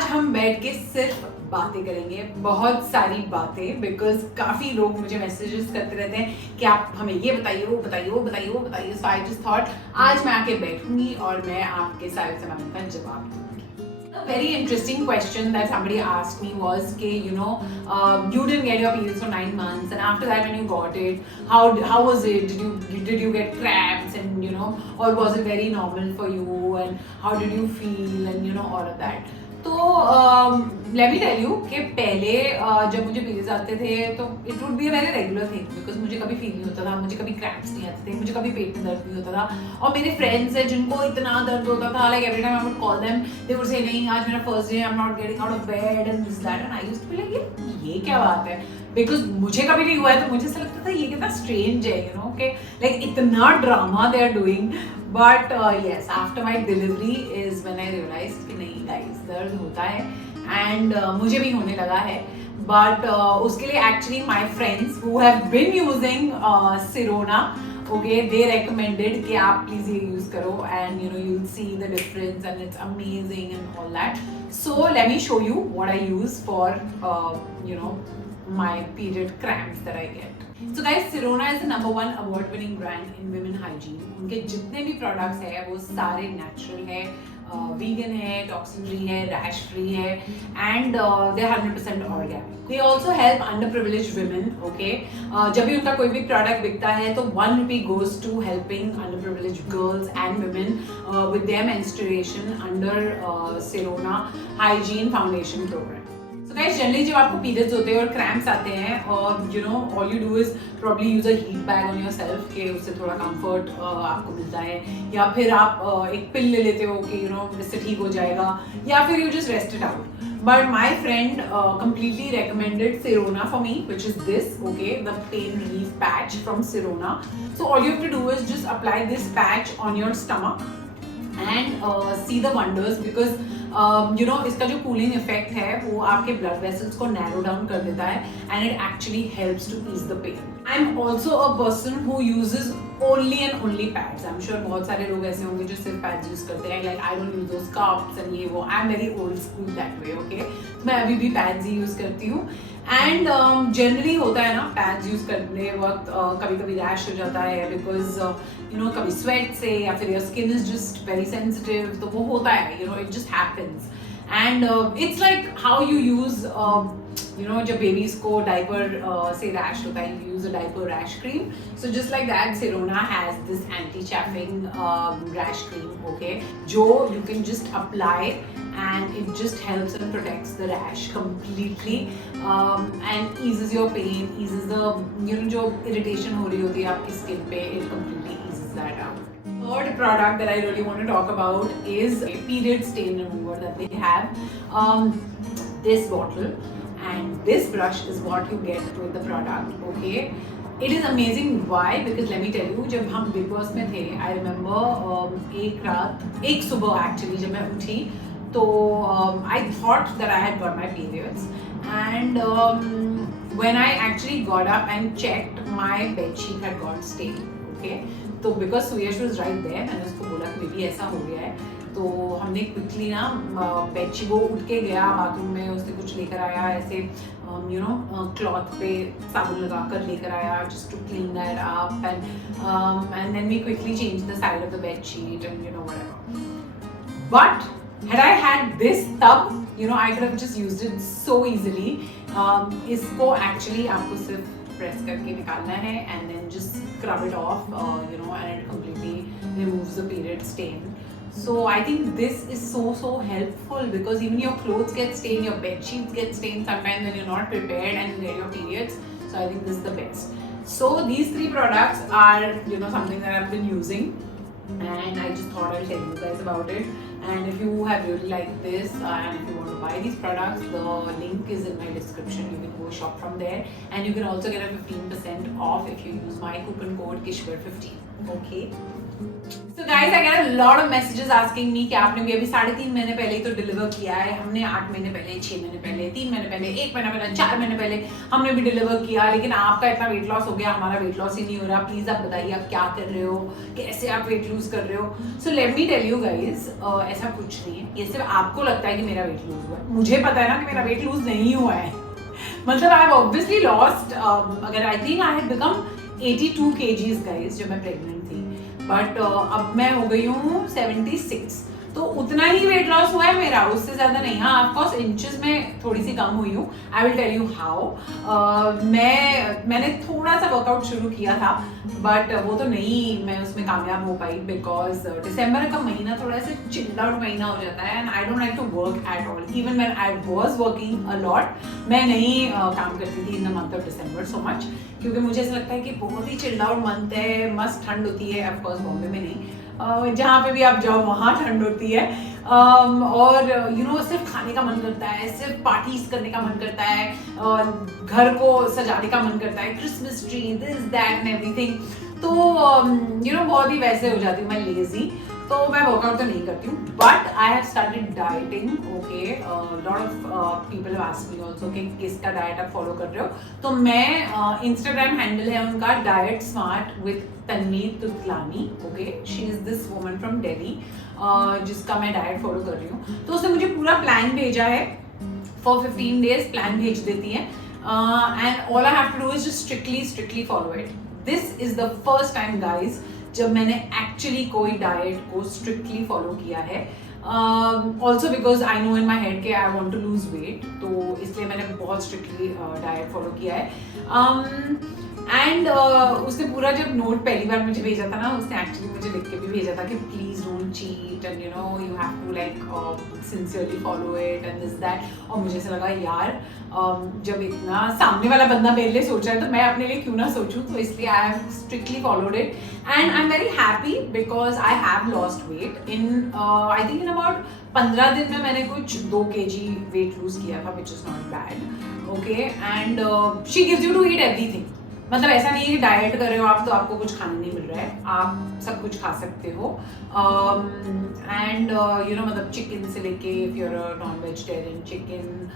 आज हम बैठ के सिर्फ बातें करेंगे, बहुत सारी बातें, बिकॉज काफ़ी लोग मुझे मैसेजेस करते रहते हैं कि आप हमें ये बताइए, वो बताइए, वो बताइए, वो बताइए। सो आई जस्ट थॉट आज मैं आके बैठूंगी और मैं आपके सारे सवालों का जवाब दूंगी। A very interesting question that somebody asked me was कि you didn't get your periods for 9 months, and after that when you got it, how was it? Did you get cramps, and or was it very normal for you, and how did you feel, and all of that. तो late me tell you कि पहले जब मुझे पीरियड्स आते थे तो it would be a very regular thing, because मुझे कभी फील नहीं होता था, मुझे कभी क्रैम्प्स नहीं आते थे, मुझे कभी पेट में दर्द नहीं होता था। और मेरे फ्रेंड्स हैं जिनको इतना दर्द होता था, like every time I would call them, they would say नहीं आज मेरा first day, I am not getting out of bed and this that, and I used to be like ये क्या बात है, बिकॉज मुझे कभी नहीं हुआ है तो मुझे ऐसा लगता था ये कितना स्ट्रेंज है, कि लाइक इतना drama they are doing. But yes, after my delivery is when I realised कि नहीं गाइस, दर्द होता है, एंड मुझे भी होने लगा है। बट उसके लिए actually my friends who have been using Sirona, okay, they recommended कि आप प्लीज ये यूज करो, and you will see the difference and it's amazing and all that. So let me show you what I use for my period cramps that I get. So guys, Sirona is the #1 award-winning brand in women hygiene. उनके जितने भी products हैं वो सारे natural है, vegan है, toxin free है, rash free है, and they are 100% organic. They also help underprivileged women. Okay, जब भी उनका कोई भी product बिकता है तो 1 rupee goes to helping underprivileged girls and women with their menstruation under Sirona Hygiene Foundation program. So guys, generally जब आपको पीरियड्स होते हैं और क्रैम्प्स आते हैं और all you do is probably use a heat bag on your self कि उससे थोड़ा कंफर्ट आपको मिलता है, या फिर आप एक पिल ले लेते हो कि इससे ठीक हो जाएगा, या फिर you just rest it out. But my friend completely recommended Sirona for me, which is this, okay, the pain relief patch from Sirona. So all you have to do is just apply this patch on your stomach and see the wonders, because इसका जो cooling effect है वो आपके blood vessels को narrow down कर देता है, and it actually helps to ease the pain. I am also a person who uses only and only pads. I am sure बहुत सारे लोग ऐसे होंगे जो सिर्फ पैड्स यूज करते हैं, like I don't use those cups and ये वो. I am very old school that way. Okay, मैं अभी भी पैड्स ही यूज करती हूँ. एंड जनरली होता है ना, पैड्स यूज करने वक्त कभी कभी रैश हो जाता है, बिकॉज कभी स्वेट से, या फिर your skin is just very sensitive, तो वो होता है, it just happens. And it's like how you use जब बेबीज को डाइपर से रैश होता है, you use a diaper rash cream. So just like that Sirona has this anti-chaffing rash cream, okay, जो you can just apply and it just helps and protects the rash completely, and eases your pain, eases the जो irritation हो रही होती है आपकी skin पे, it completely eases that out. Third product that I really want to talk about is a period stain remover that they have. This bottle and this brush is what you get with the product. Okay, it is amazing. Why? Because let me tell you, जब हम Big Boss में थे, I remember एक सुबह actually जब मैं उठी तो I thought that I had got my periods, and when I actually got up and checked, my bed sheet had got stained. Okay, तो because Suyash was right there, मैंने उसको बोला कि बेबी ऐसा हो गया है, तो हमने क्विकली ना बेडशीट, वो उठ के गया बाथरूम में, उससे कुछ लेकर आया ऐसे क्लॉथ पे साबुन लगा कर लेकर आया, just to clean that up, and then we quickly change the side of the bedsheet and whatever. But had I had this tub, I could have just used it so easily. इसको actually आपको सिर्फ press करके निकालना है, and then just scrub it off, and it completely removes the period stain. So I think this is so helpful, because even your clothes get stained, your bed sheets get stained sometimes when you're not prepared and you get your periods. So I think this is the best. So these 3 products are something that I've been using, and I just thought I'll tell you guys about it. And if you have really liked this, and if you want to buy these products, the link is in my description. You can go shop from there, and you can also get a 15% off if you use my coupon code KISHVAR15. Okay. So guys, I get a lot of messages asking me कि आपने भी अभी 3.5 महीने पहले ही तो डिलीवर किया है, हमने 8 महीने पहले, 6 महीने पहले, 3 महीने पहले, 1 महीना पहले, 4 महीने पहले हमने भी डिलीवर किया, लेकिन आपका इतना वेट लॉस हो गया, हमारा वेट लॉस ही नहीं हो रहा। प्लीज आप बताइए आप क्या कर रहे हो, कैसे आप वेट लूज कर रहे हो। So let me tell you guys, ऐसा कुछ नहीं है, ये सिर्फ आपको लगता है कि मेरा वेट लूज हुआ है, मुझे पता है ना कि मेरा वेट लूज नहीं हुआ है। मतलब आई हैव ऑब्वियसली लॉस्ट, अगर I think I had become 82 kgs guys जब मैं प्रेग्नेंट थी, बट अब मैं हो गई हूँ 76, तो उतना ही वेट लॉस हुआ है मेरा, उससे ज्यादा नहीं। हाँ ऑफकोर्स इंचेस में थोड़ी सी कम हुई हूँ, I will tell you how. मैंने थोड़ा सा वर्कआउट शुरू किया था, बट वो तो नहीं मैं उसमें कामयाब हो पाई, बिकॉज दिसंबर का महीना थोड़ा सा चिल्ड आउट महीना हो जाता है, and I don't like to work at all. Even when I was working a lot, मैं नहीं काम करती थी in the month of December so much, क्योंकि मुझे ऐसा लगता है कि बहुत ही चिल्ड आउट मंथ है, मस्त ठंड होती है, ऑफकोर्स बॉम्बे में नहीं, जहाँ पे भी आप जाओ वहाँ ठंड होती है, और यू नो सिर्फ खाने का मन करता है, सिर्फ पार्टीज करने का मन करता है, घर को सजाने का मन करता है, Christmas tree, this that and everything. तो यू नो बहुत ही वैसे हो जाती हूँ मैं लेजी, तो मैं वर्कआउट तो नहीं करती हूँ, but I have started dieting. Okay, lot of people have asked me also कि किसका डाइट आप फॉलो कर रहे हो, तो मैं इंस्टाग्राम हैंडल है उनका diet smart with Tanveer Tutlani. Okay, she is this woman from Delhi, जिसका मैं डाइट फॉलो कर रही हूँ। तो उसने मुझे पूरा प्लान भेजा है, फॉर 15 डेज प्लान भेज देती है, and all I have to do is just strictly follow it. This is the first time guys जब मैंने एक्चुअली कोई डाइट को स्ट्रिक्टली फॉलो किया है, also because I know in my head के I want to lose weight, तो इसलिए मैंने बहुत स्ट्रिक्टली डाइट फॉलो किया है। एंड उसने पूरा जब नोट पहली बार मुझे भेजा था ना, उसने एक्चुअली मुझे लिख के भी भेजा था कि please don't cheat and you know you have to like sincerely follow it and this that. और मुझे ऐसा लगा यार, जब इतना सामने वाला बंदा मेरे लिए सोच रहा है तो मैं अपने लिए क्यों ना सोचूं, तो इसलिए I have strictly followed it, and I am very happy because I have lost weight in I think in about 15 दिन में मैंने कुछ 2 kg वेट लूज किया था, which is not bad. Okay, and she gives you to eat everything, मतलब ऐसा नहीं है कि डाइट कर रहे हो आप तो आपको कुछ खाने नहीं मिल रहा है, आप सब कुछ खा सकते हो, एंड यू नो मतलब चिकन से लेके if you are a non vegetarian, chicken,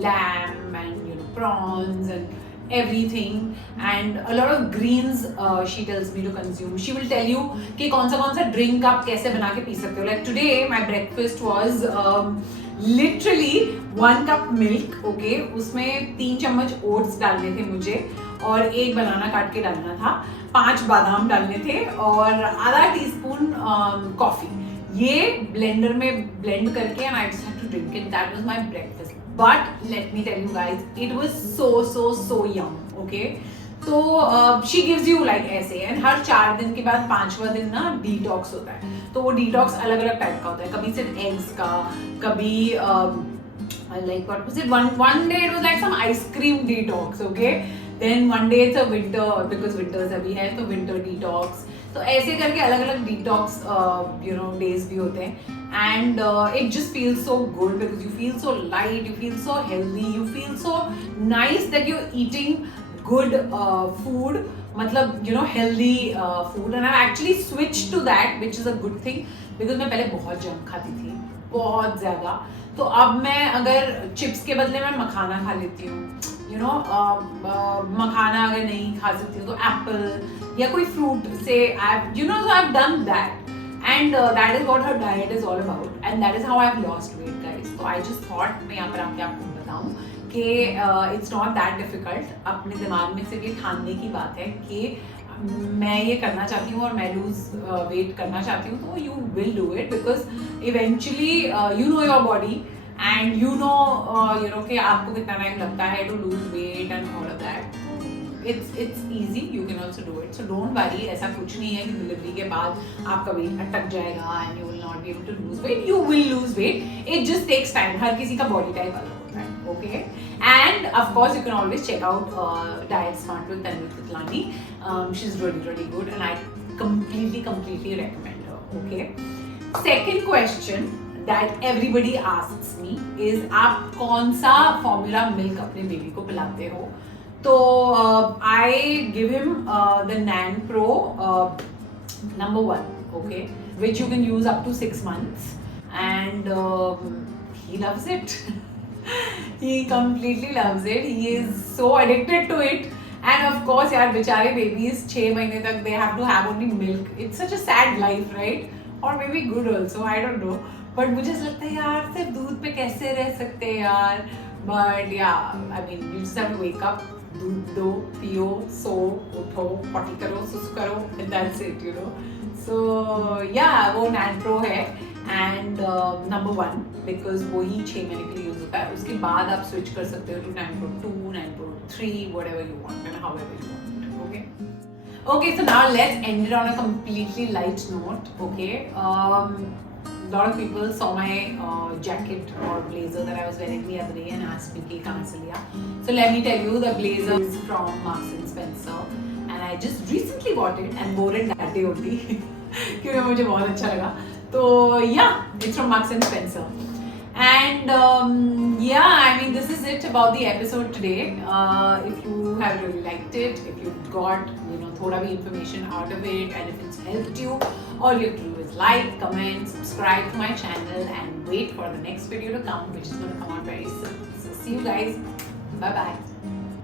lamb and you know prawns and everything, and a lot of greens she tells me to consume. She will tell you कि कौन सा ड्रिंक आप कैसे बना के पी सकते हो। Like today my breakfast was literally 1 cup milk, okay, उसमें 3 चम्मच ओट्स डालने थे मुझे, और 1 बनाना काट के डालना था, 5 बादाम डालने थे, और आधा टीस्पून कॉफी, ये ब्लेंडर में ब्लेंड करके and I just had to drink it. That was my breakfast, but let me tell you guys it was so yum, okay? तो शी गिव्स यू लाइक ऐसे, एंड हर 4 दिन के बाद 5वां दिन ना डिटॉक्स होता है, तो वो डिटॉक्स अलग अलग टाइप का होता है, कभी सिर्फ एग्स का, कभी like what was it, one day it was like some ice cream detox, okay, then one day it's a winter because winters अभी है तो winter detox, तो ऐसे करके अलग अलग detox you know days भी होते हैं, and it just feels so good because you feel so light, you feel so healthy, you feel so nice that you're eating good food, मतलब you know healthy food, and I've actually switched to that, which is a good thing because मैं पहले बहुत जंक खाती थी, बहुत ज़्यादा, तो अब मैं अगर चिप्स के बदले मैं मखाना खा लेती हूँ, यू नो मखाना अगर नहीं खा सकती हूँ तो एप्पल या कोई फ्रूट से, you know I have done that, and that is what her diet is all about, and that is how I have lost weight guys. So I just thought मैं यहाँ पर आके आपको बताऊँ कि it's not that difficult, अपने दिमाग में सिर्फ ये ठानने की बात है कि मैं ये करना चाहती हूँ और मैं लूज वेट करना चाहती हूँ, तो you will do it because eventually you know your body and you know कि आपको कितना टाइम लगता है to lose weight and all of that. it's easy, you can also do it, so don't worry, ऐसा कुछ नहीं है कि डिलीवरी के बाद आपका वेट अटक जाएगा and you will not be able to lose weight, you will lose weight, it just takes time, हर किसी का body type अलग होता है, okay, and of course you can always check out Diet Smart with Tanvi Tutlani, she's really good and I completely recommend her, okay. Second question that everybody asks me is आप कौन सा formula milk अपने बेबी को पिलाते हो, तो I give him the Nan Pro number 1, okay, which you can use up to 6 months, and he loves it. He completely loves it. He is so addicted to it. And of course, यार बेचारे babies 6 महीने तक they have to have only milk. It's such a sad life, right? Or maybe good also. I don't know. But मुझे ऐसा लगता है यार सिर्फ दूध पे कैसे रह सकते हैं यार. But yeah, I mean, you just have to wake up, दूध दो, पियो, सो, उठो, potty करो, सुसु करो, and that's it, you know. So yeah, वो Nanpro है. And number 1 because वो ही 6 महीने के लिए यूज होता है. उसके बाद आप स्विच कर सकते हो to Nanpro 2, Nanpro 3, whatever you want and however you want. Okay. Okay, so now let's end it on a completely light note. Okay. A lot of people saw my jacket or blazer that I was wearing the other day and asked me कि कहाँ से लिया. So let me tell you, the blazer is from Marks and Spencer and I just recently bought it and wore it that day only क्योंकि मुझे बहुत अच्छा लगा. So yeah, it's from Marks and Spencer. And yeah, I mean, this is it about the episode today. If you have really liked it, if you got, you know, thoda bhi information out of it, and if it's helped you, all you have to do is like, comment, subscribe to my channel, and wait for the next video to come, which is going to come out very soon. So see you guys. Bye bye.